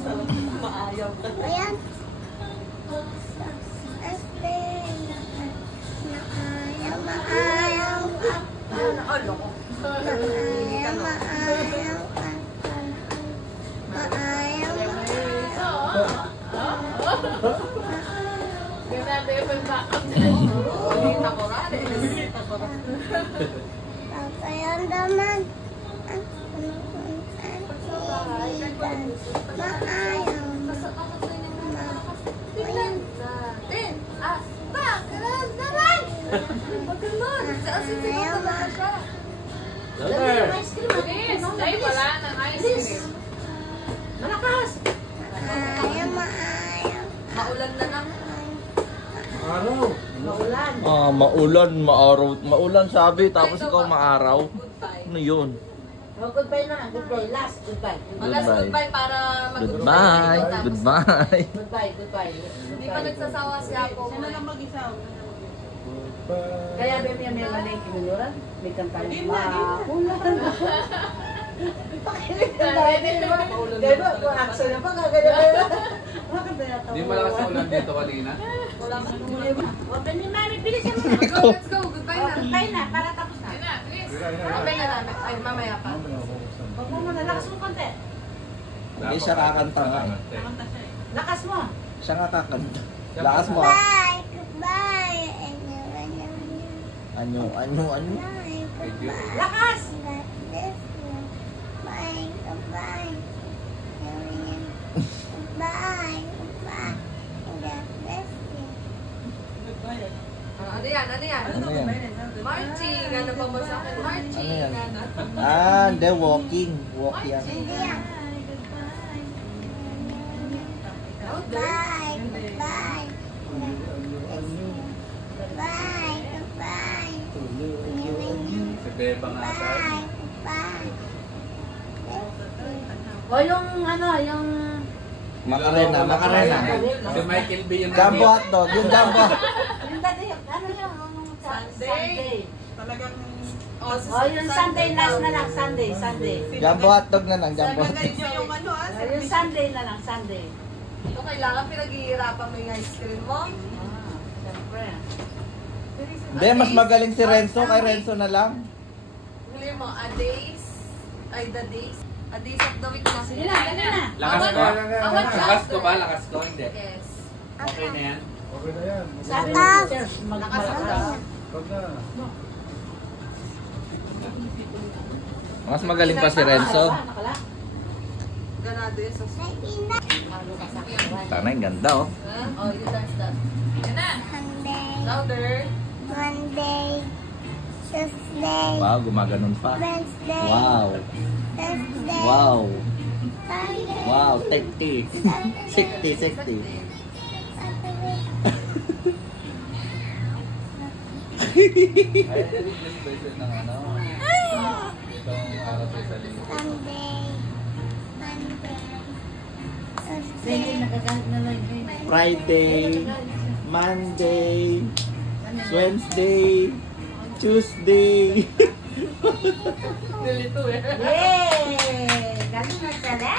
Maayaw ka. Ayan. Maayaw ka. Ano ko? Maayaw ka. Grabe yung pag-backup na. Kita ko rin. Kita ko rin. Papayan naman. Maayaw. Tingnan. Tin. Bak! Ganun naman! Huwag ganun. Sa asisigaw talaga siya. Dali yung ice cream. Bilis. Dahil wala ng ice cream. Malakas! Maayaw. Maulan na lang. Araw. Maulan. Maulan, maaraw. Maulan sabi, tapos ikaw maaraw. Goodbye. Ano yun? Goodbye na. Goodbye. Last goodbye. Last Goodbye. goodbye para mag-goodbye. Goodbye. Goodbye. Goodbye. Goodbye. Hindi pa nagsasawa si Apo. Sino lang mag-isaw? Kaya baby may malay kinunuran. May kantay. Pakilig ka na. Diba? Kung action na pa, kagaya. Hindi malakas sa ulan dito kanina. Wala ka Open ni Mami. Bilis yan mo. Let's go, let's go. Goodbye na. Goodbye na. Para tapos na. Ayun na. Bilis. Goodbye na namin. Ay, mamaya pa. Huwag mo muna. Lakas mo konti. Hindi siya kakanta nga. Lakas mo. Siya nga kakanta. Lakas mo. Bye. Goodbye. Anyo. Lakas! God bless you. Bye. Goodbye. Goodbye. Goodbye. God bless you. Ano yan? Ano yan? Ano yan? Marching. Ano pa ba sa akin? Marching. Ano yan? Ano? Hindi, walking. Walk yan. Hindi yan. Goodbye. Goodbye. God bless you. Goodbye. Goodbye. Si Beba nga tayo. Bye. Goodbye. O yung ano, yung... Macarena. Si Michael B. yung Jumbo hotdog. Yung jumbo. Yung dati, ano yung... Sunday. Talagang... Oh, O yung Sunday last na lang, Sunday. Jumbo hotdog na lang. Jumbo hotdog. Guys, yung ano Yung Sunday na lang, Sunday. Ito kailangan pinaghihirapan mo yung ice cream mo. Siyempre. Hindi, mas magaling si Renzo. Kay Renzo na lang. Huli mo, the days of the week na. Sige na, dali na. Lakas ko. Lakas ko ba? Lakas ko? Hindi. Yes. Okay na yan. Okay na yan. Sabi ng teacher, Nakasama. Pag na. Mas magaling pa si Renzo. Ganado yun sa Tanay, ganda oh. Oh, you dance that. Yan na. Sunday. Louder. Monday. Tuesday. Wow, gumaganon pa. Wednesday. Wow. Thursday. Wow. Friday. Wow, tekti. Sekti. Saturday. Ay, this version ng ano. Itong araw sa salita. Sunday. Monday. Sige, Tuesday. nagagamit na lang. Friday, Monday, Wednesday, Tuesday. Nilito eh. Yay! Ganun na talaga.